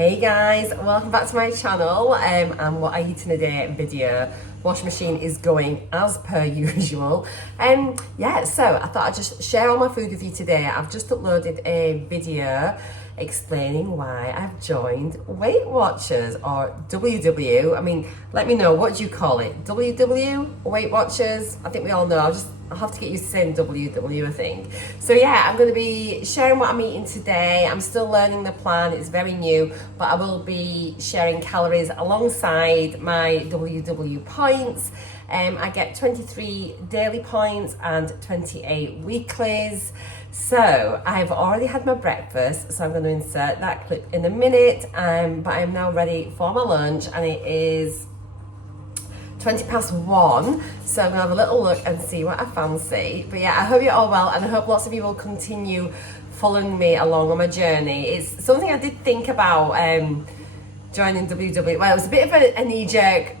Hey guys, welcome back to my channel and what I eat in a day video. Washing machine is going as per usual. Yeah, so I thought I'd just share all my food with you today. I've just uploaded a video explaining why I've joined Weightwatchers, or WW. I mean, let me know, what do you call it? WW? Weightwatchers? I think we all know. I'll have to get used to saying WW, I think. So yeah, I'm going to be sharing what I'm eating today. I'm still learning the plan, it's very new, but I will be sharing calories alongside my WW points. I get 23 daily points and 28 weeklies. So I've already had my breakfast, so I'm going to insert that clip in a minute, but I'm now ready for my lunch, and it is 1:20, so I'm gonna have a little look and see what I fancy. But yeah, I hope you're all well, and I hope lots of you will continue following me along on my journey. It's something I did think about joining WW. Well, it was a bit of a knee-jerk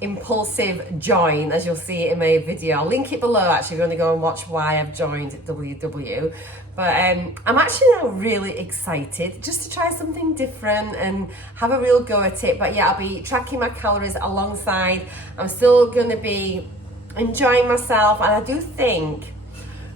impulsive join, as you'll see in my video. I'll link it below actually if you want to go and watch why I've joined WW. But I'm actually now really excited just to try something different and have a real go at it. But yeah, I'll be tracking my calories alongside. I'm still going to be enjoying myself, and I do think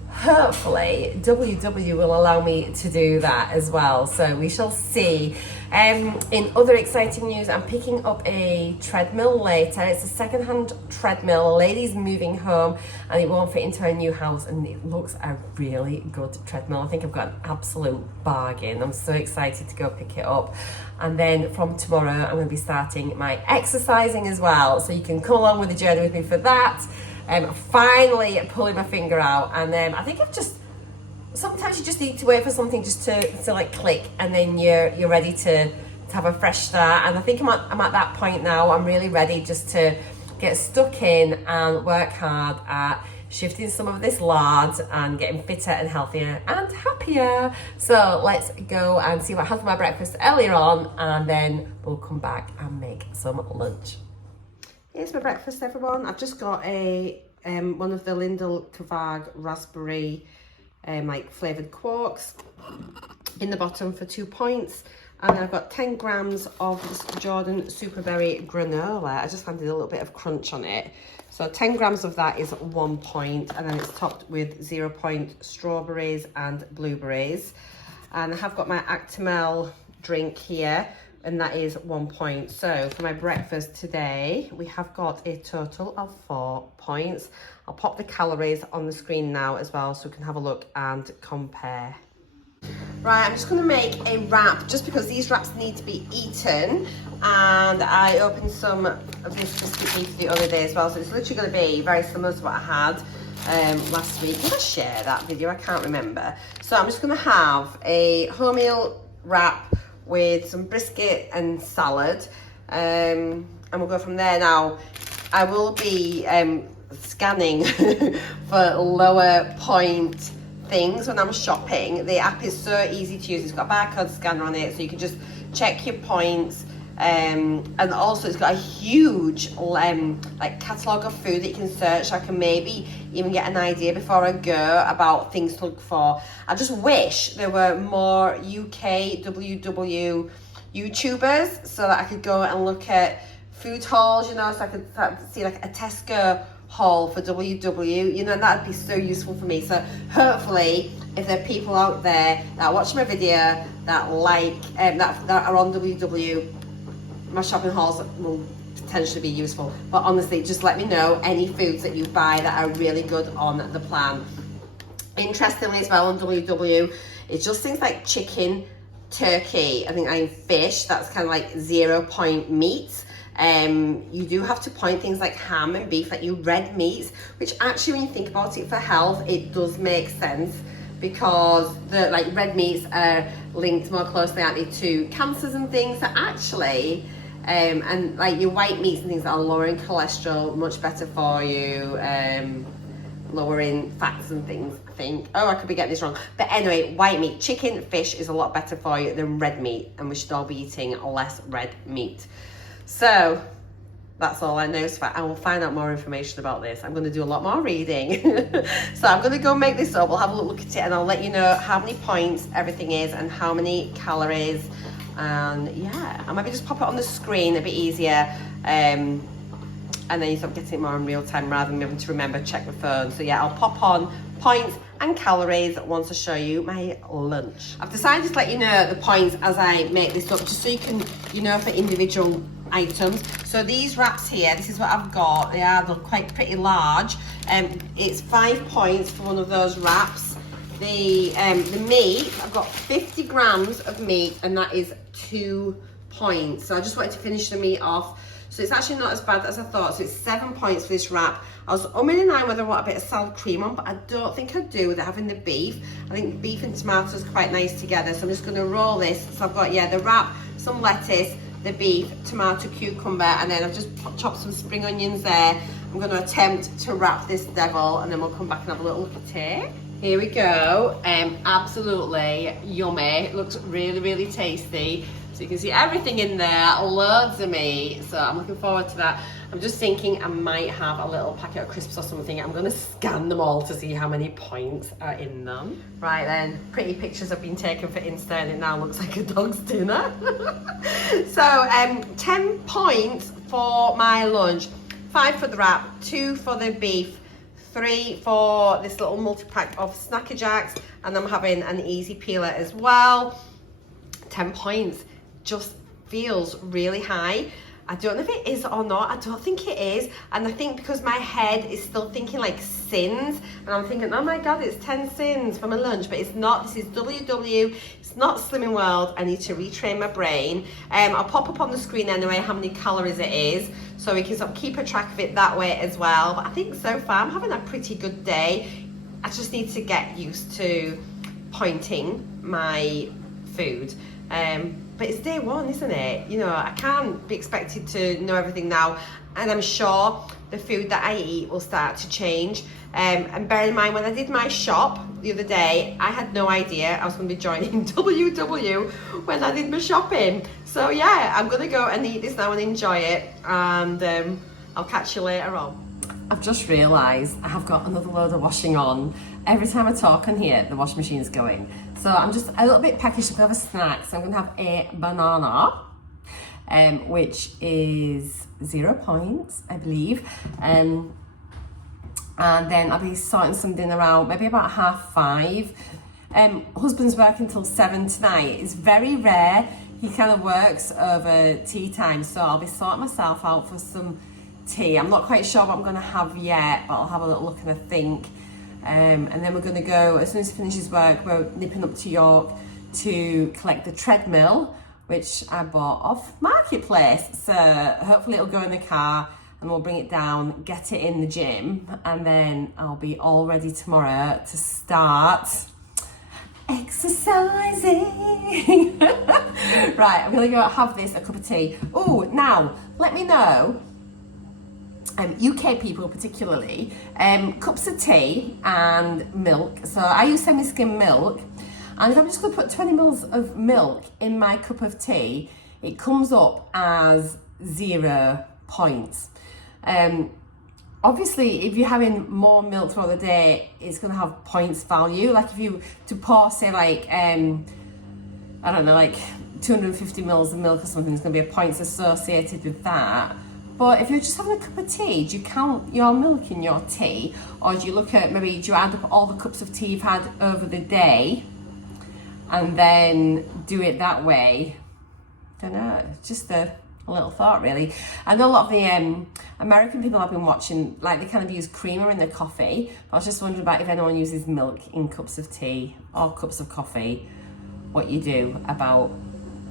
hopefully WW will allow me to do that as well, so we shall see. In other exciting news, I'm picking up a treadmill later. It's a second-hand treadmill. A lady's moving home and it won't fit into her new house, and it looks a really good treadmill. I think I've got an absolute bargain. I'm so excited to go pick it up. And then from tomorrow I'm going to be starting my exercising as well, so you can come along with the journey with me for that. Finally pulling my finger out, and I think sometimes you just need to wait for something just to like click, and then you're ready to have a fresh start. And I think I'm at that point now. I'm really ready just to get stuck in and work hard at shifting some of this lard and getting fitter and healthier and happier. So let's go and see what I had for my breakfast earlier on, and then we'll come back and make some lunch. Here's my breakfast, everyone. I've just got a one of the Lindell Kvarg raspberry like flavoured quarks in the bottom for 2 points, and I've got 10 grams of this Jordan Superberry granola. I just added a little bit of crunch on it, so 10 grams of that is 1 point, and then it's topped with 0 point strawberries and blueberries. And I have got my Actimel drink here, and that is 1 point. So for my breakfast today, we have got a total of 4 points. I'll pop the calories on the screen now as well, so we can have a look and compare. Right, I'm just going to make a wrap, just because these wraps need to be eaten, and I opened some of this biscuit beef the other day as well, so it's literally going to be very similar to what I had last week. Did I share that video? I can't remember. So I'm just going to have a wholemeal wrap with some brisket and salad, and we'll go from there. Now, I will be scanning for lower point things when I'm shopping. The app is so easy to use. It's got a barcode scanner on it, so you can just check your points, and also it's got a huge like catalogue of food that you can search, so I can maybe even get an idea before I go about things to look for. I just wish there were more UK WW YouTubers, so that I could go and look at food hauls, you know, so I could see like a Tesco haul for WW, you know, and that'd be so useful for me. So hopefully, if there are people out there that watch my video that like that are on WW, my shopping hauls will potentially be useful. But honestly, just let me know any foods that you buy that are really good on the plan. Interestingly as well, on WW, it's just things like chicken, turkey, I think fish, that's kind of like 0 point meats. You do have to point things like ham and beef, like your red meats, which actually, when you think about it for health, it does make sense, because the like red meats are linked more closely, aren't they, to cancers and things. So actually, and like your white meats and things that are lowering cholesterol, much better for you, lowering fats and things, I think. Oh, I could be getting this wrong. But anyway, white meat, chicken, fish is a lot better for you than red meat, and we should all be eating less red meat. So that's all I know. So I will find out more information about this. I'm going to do a lot more reading. So I'm going to go make this up. We'll have a look at it, and I'll let you know how many points everything is and how many calories And yeah, I maybe just pop it on the screen a bit easier. And then you start getting it more in real time rather than having to remember, check the phone. So yeah, I'll pop on points and calories once I show you my lunch. I've decided to let you know the points as I make this up, just so you can, you know, for individual items. So these wraps here, this is what I've got. They're quite pretty large. It's 5 points for one of those wraps. The meat, I've got 50 grams of meat, and that is 2 points. So I just wanted to finish the meat off. So it's actually not as bad as I thought. So it's 7 points for this wrap. I was umming and ahhing whether I want a bit of salad cream on, but I don't think I do with having the beef. I think beef and tomatoes are quite nice together. So I'm just gonna roll this. So I've got, yeah, the wrap, some lettuce, the beef, tomato, cucumber, and then I've just chopped some spring onions there. I'm gonna attempt to wrap this devil, and then we'll come back and have a little look at it. Here we go. Absolutely yummy. It looks really, really tasty. So you can see everything in there, loads of meat. So I'm looking forward to that. I'm just thinking I might have a little packet of crisps or something. I'm gonna scan them all to see how many points are in them. Right then, pretty pictures have been taken for Insta, and it now looks like a dog's dinner. So 10 points for my lunch. 5 for the wrap, 2 for the beef, 3 for this little multi-pack of Snacker Jacks, and I'm having an easy peeler as well. 10 points just feels really high. I don't know if it is or not. I don't think it is. And I think because my head is still thinking like sins, and I'm thinking, oh my God, it's 10 sins for my lunch, but it's not. This is WW. It's not Slimming World. I need to retrain my brain. I'll pop up on the screen anyway how many calories it is, so we can sort of keep a track of it that way as well. But I think so far I'm having a pretty good day. I just need to get used to pointing my food. But it's day one, isn't it? You know, I can't be expected to know everything now, and I'm sure the food that I eat will start to change. And bear in mind, when I did my shop the other day, I had no idea I was going to be joining WW when I did my shopping. So yeah, I'm going to go and eat this now and enjoy it, and I'll catch you later on. I've just realised I have got another load of washing on. Every time I talk on here, the washing machine is going. So I'm just a little bit packaged up of a snack. So I'm going to have a banana, which is 0 points, I believe. And then I'll be sorting some dinner out, maybe about 5:30. Husband's working till 7 tonight. It's very rare. He kind of works over tea time. So I'll be sorting myself out for some tea. I'm not quite sure what I'm going to have yet, but I'll have a little look and I think. And then we're going to go, as soon as he finishes work, we're nipping up to York to collect the treadmill, which I bought off Marketplace. So hopefully it'll go in the car and we'll bring it down, get it in the gym, and then I'll be all ready tomorrow to start exercising. Right, I'm going to go have this, a cup of tea. Oh, now, let me know, UK people particularly, cups of tea and milk. So I use semi-skim milk, and if I'm just going to put 20 mils of milk in my cup of tea, it comes up as 0 points. Obviously, if you're having more milk throughout the day, it's going to have points value. Like if you to pour, say, like I don't know, like 250 mils of milk or something, there's going to be a points associated with that. But if you're just having a cup of tea, do you count your milk in your tea? Or do you look at, maybe, do you add up all the cups of tea you've had over the day and then do it that way? I don't know, just a little thought really. I know a lot of the American people I've been watching, like, they kind of use creamer in their coffee. I was just wondering about if anyone uses milk in cups of tea or cups of coffee, what you do about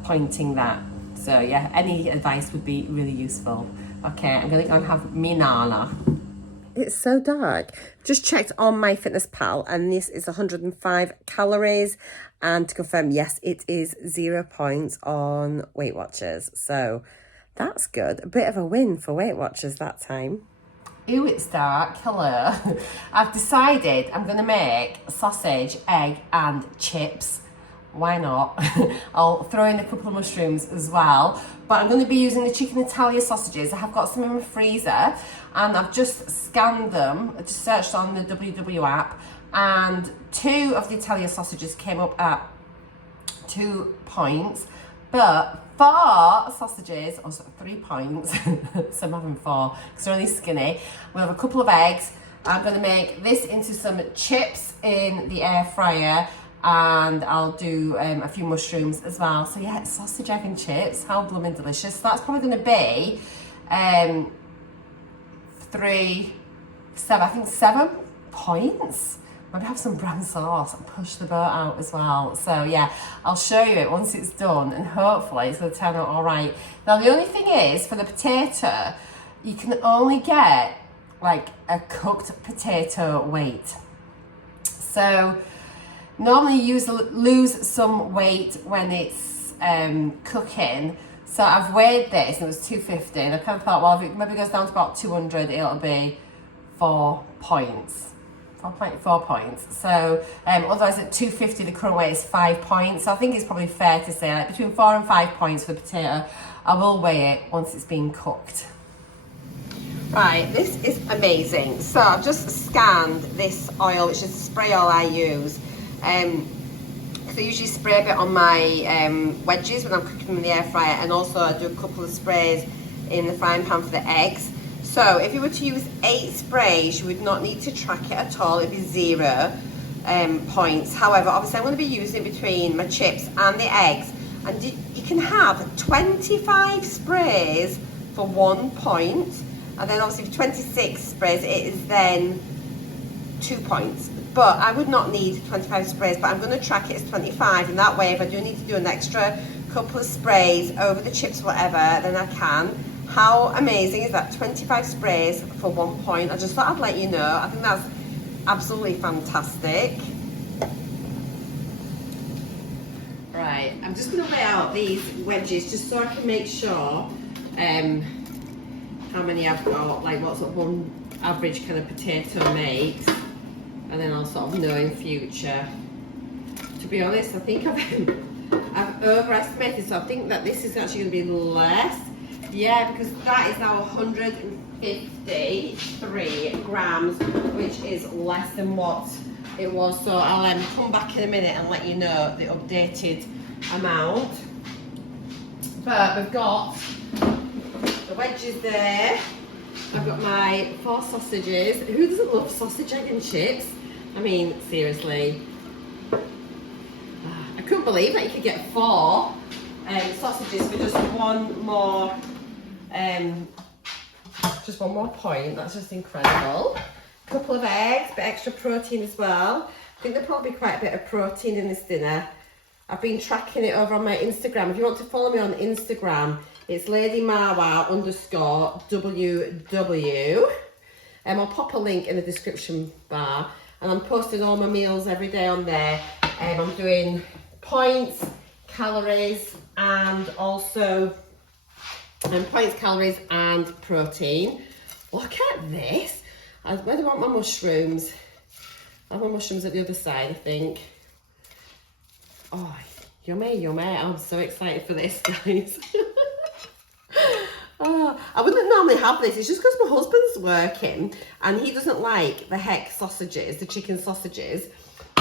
pointing that. So yeah, any advice would be really useful. Okay, I'm gonna go and have me nana. It's so dark. Just checked on MyFitnessPal, and this is 105 calories. And to confirm, yes, it is 0 points on Weightwatchers. So that's good. A bit of a win for Weightwatchers that time. Ew, it's dark. Hello. I've decided I'm gonna make sausage, egg, and chips. Why not? I'll throw in a couple of mushrooms as well. But I'm going to be using the chicken Italia sausages. I have got some in my freezer, and I've just scanned them. I just searched on the WW app, and 2 of the Italia sausages came up at 2 points. But 4 sausages, or 3 points, so I'm having 4 because they're only skinny. We'll have a couple of eggs. I'm going to make this into some chips in the air fryer, and I'll do a few mushrooms as well. So yeah, sausage, egg and chips, how blooming delicious. So that's probably going to be 7 points. Maybe have some brown sauce and push the boat out as well. So yeah, I'll show you it once it's done, and hopefully it's going to turn out all right. Now the only thing is, for the potato, you can only get like a cooked potato weight. So normally you lose some weight when it's cooking. So I've weighed this and it was 250, and I kind of thought, well, if it maybe goes down to about 200, it'll be 4 points. 4 points. So otherwise at 250 the current weight is 5 points. So I think it's probably fair to say like between 4 and 5 points for the potato. I will weigh it once it's been cooked. Right, this is amazing. So I've just scanned this oil, which is the spray oil I use. I usually spray a bit on my wedges when I'm cooking them in the air fryer, and also I do a couple of sprays in the frying pan for the eggs. So if you were to use 8 sprays, you would not need to track it at all. It'd be 0 points. However, obviously I'm going to be using it between my chips and the eggs, and you can have 25 sprays for 1 point, and then obviously for 26 sprays it is then 2 points. But I would not need 25 sprays, but I'm going to track it as 25, and that way if I do need to do an extra couple of sprays over the chips, whatever, then I can. How amazing is that? 25 sprays for 1 point. I just thought I'd let you know. I think that's absolutely fantastic. Right, I'm just going to lay out these wedges just so I can make sure how many I've got, like what sort of one average kind of potato makes, and then I'll sort of know in future. To be honest, I think I've overestimated, so I think that this is actually going to be less. Yeah, because that is now 153 grams, which is less than what it was. So I'll come back in a minute and let you know the updated amount. But we've got the wedges there. I've got my 4 sausages. Who doesn't love sausage, egg and chips? I mean, seriously. I couldn't believe that you could get 4 sausages for just one more point. That's just incredible. A couple of eggs, bit extra protein as well. I think there'll probably be quite a bit of protein in this dinner. I've been tracking it over on my Instagram. If you want to follow me on Instagram, it's ladymawabeauty. I'll pop a link in the description bar, and I'm posting all my meals every day on there. I'm doing points, calories, and also points, calories, and protein. Look at this. Where do I want my mushrooms? I have my mushrooms at the other side, I think. Oh, yummy, yummy. I'm so excited for this, guys. Oh, I wouldn't normally have this. It's just because my husband's working and he doesn't like the heck sausages, the chicken sausages.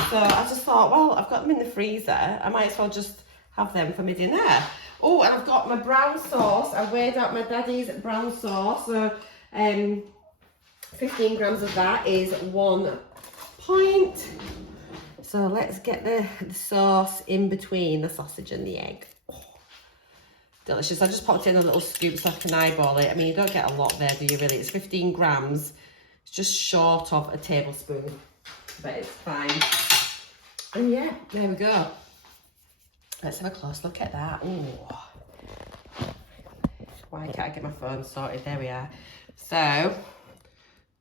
So I just thought, well, I've got them in the freezer. I might as well just have them for my dinner. Oh, and I've got my brown sauce. I weighed out my daddy's brown sauce. So 15 grams of that is 1 point. So let's get the sauce in between the sausage and the egg. Oh, delicious. I just popped in a little scoop so I can eyeball it. I mean, you don't get a lot there, do you really? It's 15 grams. It's just short of a tablespoon, but it's fine. And yeah, there we go. Let's have a close look at that. Oh, why can't I get my phone sorted? There we are. So,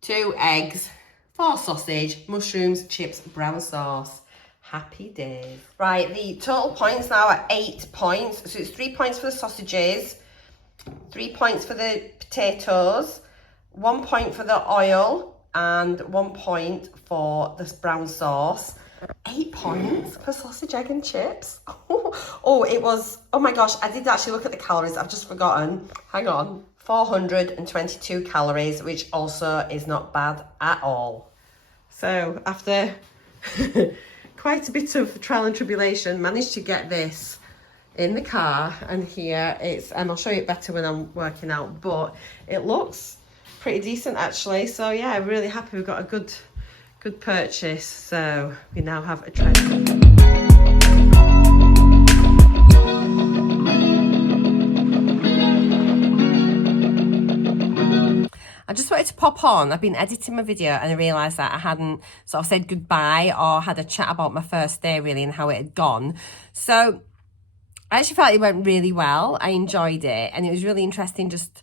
2 eggs, 4 sausage, mushrooms, chips, brown sauce. Happy days. Right, the total points now are 8 points. So it's 3 points for the sausages, 3 points for the potatoes, 1 point for the oil, and 1 point for this brown sauce. 8 points for sausage, egg and chips. Oh, it was, oh my gosh, I did actually look at the calories. I've just forgotten. Hang on. 422 calories, which also is not bad at all. So after quite a bit of trial and tribulation, managed to get this in the car, and here it's, and I'll show you it better when I'm working out, but it looks pretty decent actually. So yeah, I'm really happy we've got a good purchase. So we now have a treadmill. I just wanted to pop on. I've been editing my video and I realised that I hadn't sort of said goodbye or had a chat about my first day really and how it had gone. So I actually felt it went really well. I enjoyed it, and it was really interesting just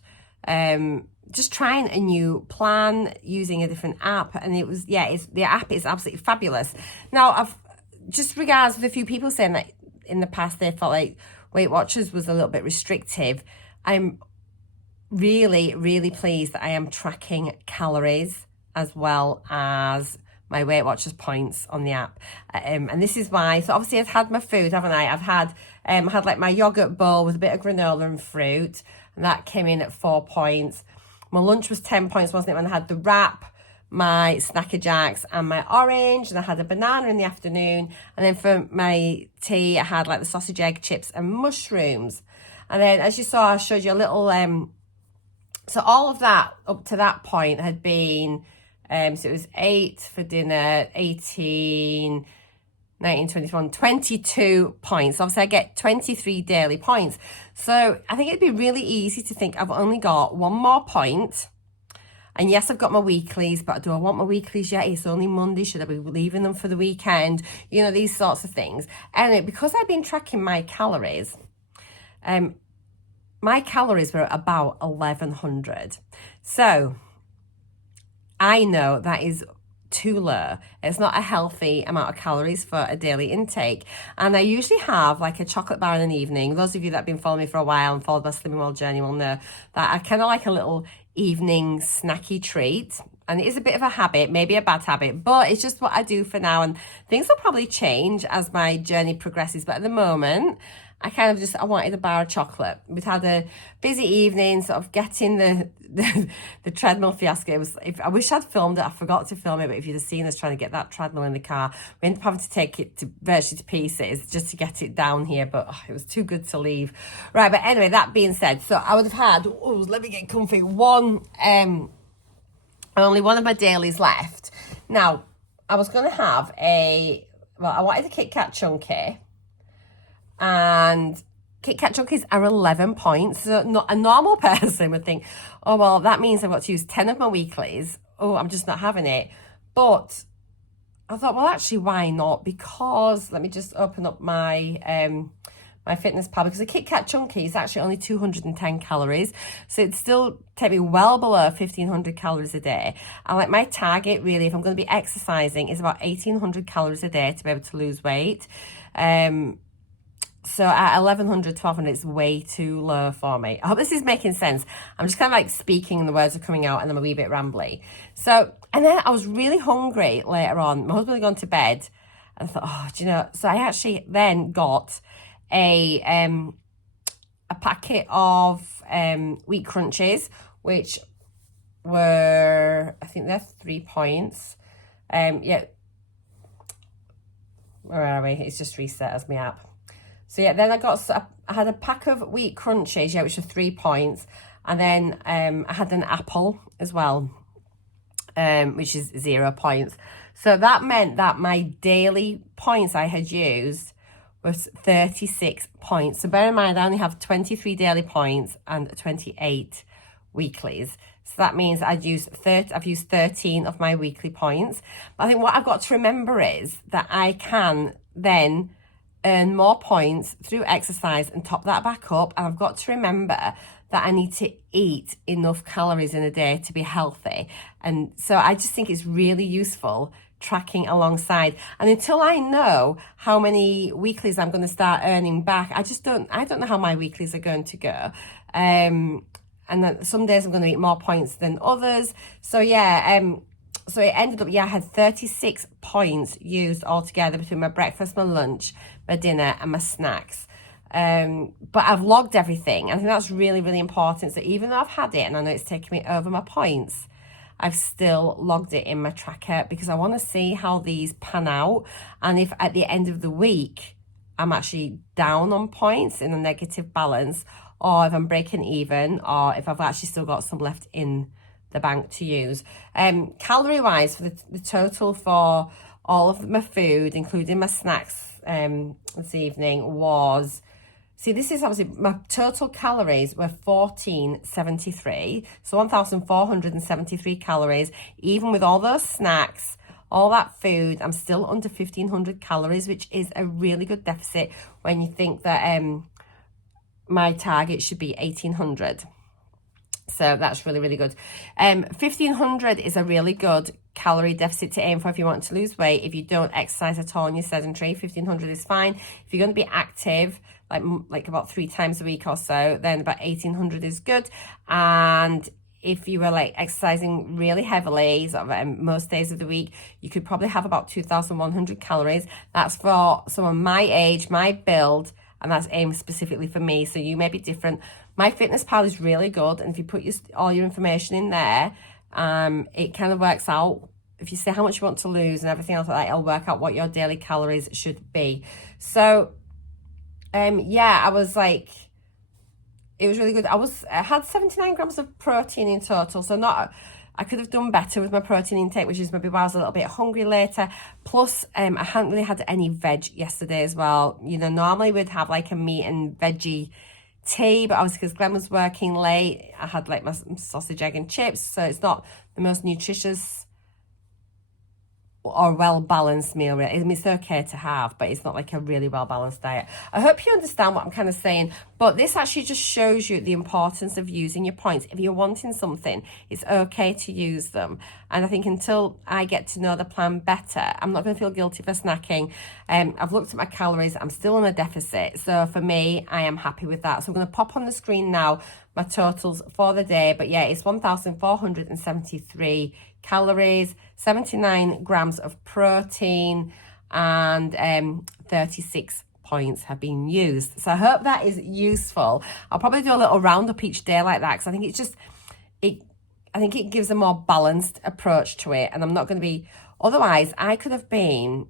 trying a new plan using a different app. And it was, yeah, the app is absolutely fabulous. Now, I've just regards with a few people saying that in the past they felt like Weightwatchers was a little bit restrictive. I'm really, really pleased that I am tracking calories as well as my Weightwatchers points on the app. And this is why, so obviously I've had my food, haven't I? I've had like my yogurt bowl with a bit of granola and fruit, and that came in at 4 points. My lunch was 10 points, wasn't it, when I had the wrap, my Snacker Jacks and my orange, and I had a banana in the afternoon. And then for my tea, I had like the sausage, egg, chips and mushrooms. And then as you saw, I showed you a little, so all of that up to that point had been, so it was 8 for dinner, 18, 19, 21, 22 points. Obviously, I get 23 daily points. So I think it'd be really easy to think I've only got one more point. And yes, I've got my weeklies, but do I want my weeklies yet? It's only Monday. Should I be leaving them for the weekend? You know, these sorts of things. Anyway, because I've been tracking my calories, my calories were about 1,100. So I know that is too low. It's not a healthy amount of calories for a daily intake. And I usually have like a chocolate bar in an evening. Those of you that have been following me for a while and followed my Slimming World journey will know that I kind of like a little evening snacky treat. And it is a bit of a habit, maybe a bad habit, but it's just what I do for now. And things will probably change as my journey progresses. But at the moment, I wanted a bar of chocolate. We'd had a busy evening, sort of getting the treadmill fiasco. I wish I'd filmed it. I forgot to film it, but if you'd have seen us trying to get that treadmill in the car, we ended up having to take it virtually to pieces just to get it down here, but it was too good to leave. Right, but anyway, that being said, so I would have had, let me get comfy, only one of my dailies left. Now, I was going to have I wanted a Kit Kat Chunky. And Kit Kat Chunkies are 11 points. So not a normal person would think, oh, well, that means I've got to use 10 of my weeklies. Oh, I'm just not having it. But I thought, well, actually, why not? Because let me just open up my my Fitness Pal, because a Kit Kat Chunky is actually only 210 calories. So it'd still take me well below 1,500 calories a day. And like my target, really, if I'm going to be exercising, is about 1,800 calories a day to be able to lose weight. So at 1,100, 1,200, it's way too low for me. I hope this is making sense. I'm just kind of like speaking and the words are coming out and I'm a wee bit rambly. So, and then I was really hungry later on. My husband had gone to bed and I thought, oh, do you know, so I actually then got a packet of wheat crunches, which were, I think they're 3 points. Yeah. Where are we? It's just reset as my app. So yeah, then I had a pack of wheat crunches, yeah, which are 3 points. And then I had an apple as well, which is 0 points. So that meant that my daily points I had used was 36 points. So bear in mind, I only have 23 daily points and 28 weeklies. So that means I've used 13 of my weekly points. But I think what I've got to remember is that I can then earn more points through exercise and top that back up. And I've got to remember that I need to eat enough calories in a day to be healthy. And so I just think it's really useful tracking alongside. And until I know how many weeklies I'm going to start earning back, I don't know how my weeklies are going to go. And then some days I'm going to eat more points than others. So yeah, so it ended up, I had 36 points used altogether between my breakfast, my lunch, my dinner and my snacks. But I've logged everything. I think that's really, really important. So even though I've had it and I know it's taken me over my points, I've still logged it in my tracker because I want to see how these pan out. And if at the end of the week, I'm actually down on points in a negative balance, or if I'm breaking even, or if I've actually still got some left in the bank to use. Calorie wise, for the total for all of my food, including my snacks this evening, was, see, this is obviously my total calories were 1473, so 1473 calories. Even with all those snacks, all that food, I'm still under 1500 calories, which is a really good deficit when you think that my target should be 1800. So that's really, really good. 1500 is a really good calorie deficit to aim for if you want to lose weight. If you don't exercise at all and you're sedentary, 1500 is fine. If you're going to be active, like about 3 times a week or so, then about 1800 is good. And if you were like exercising really heavily, sort of, most days of the week, you could probably have about 2100 calories. That's for someone my age, my build, and that's aimed specifically for me. So you may be different. My Fitness Pal is really good, and if you put all your information in there, it kind of works out. If you say how much you want to lose and everything else like that, it'll work out what your daily calories should be. So, yeah, I was like, it was really good. I had 79 grams of protein in total, so I could have done better with my protein intake, which is maybe why I was a little bit hungry later. Plus, I hadn't really had any veg yesterday as well. You know, normally we'd have like a meat and veggie tea, but obviously because Glenn was working late, I had like my sausage, egg and chips, so it's not the most nutritious or well-balanced meal. I mean, it's okay to have, but it's not like a really well-balanced diet. I hope you understand what I'm kind of saying, but this actually just shows you the importance of using your points. If you're wanting something, it's okay to use them. And I think until I get to know the plan better, I'm not going to feel guilty for snacking. I've looked at my calories. I'm still in a deficit. So for me, I am happy with that. So I'm going to pop on the screen now my totals for the day. But yeah, it's 1473 calories, 79 grams of protein, and 36 points have been used. So I hope that is useful. I'll probably do a little roundup each day like that, because I think it's just, I think it gives a more balanced approach to it. And I'm not going to be, otherwise I could have been,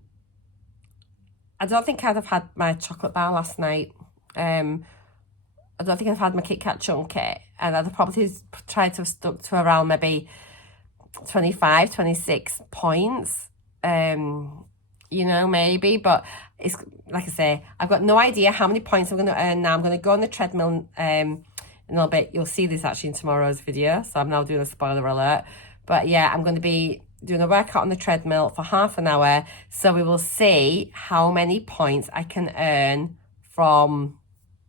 I don't think I'd have had my chocolate bar last night. I don't think I've had my Kit Kat Chunky, and I'd probably tried to have stuck to around maybe 25, 26 points, you know, maybe. But it's like I say, I've got no idea how many points I'm going to earn now. I'm going to go on the treadmill in a little bit. You'll see this actually in tomorrow's video, so I'm now doing a spoiler alert. But yeah, I'm going to be doing a workout on the treadmill for half an hour, so we will see how many points I can earn from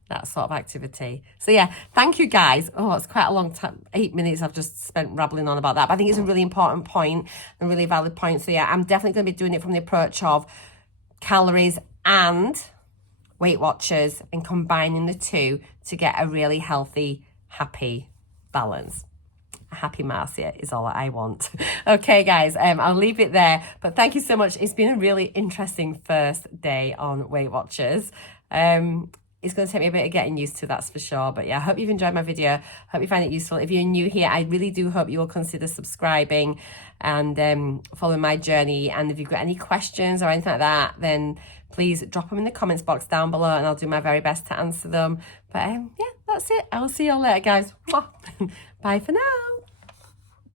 that sort of activity. So yeah, thank you guys. Oh, it's quite a long time, 8 minutes I've just spent rambling on about that, but I think it's a really important point and really valid point. So yeah, I'm definitely going to be doing it from the approach of calories and Weight Watchers, and combining the two to get a really healthy, happy balance. A happy Marcia is all I want. Okay guys, I'll leave it there, but thank you so much. It's been a really interesting first day on Weight Watchers. It's going to take me a bit of getting used to, that's for sure. But yeah, I hope you've enjoyed my video. Hope you find it useful. If you're new here, I really do hope you will consider subscribing and following my journey. And if you've got any questions or anything like that, then please drop them in the comments box down below, and I'll do my very best to answer them. But yeah, that's it. I'll see you all later, guys. Bye for now.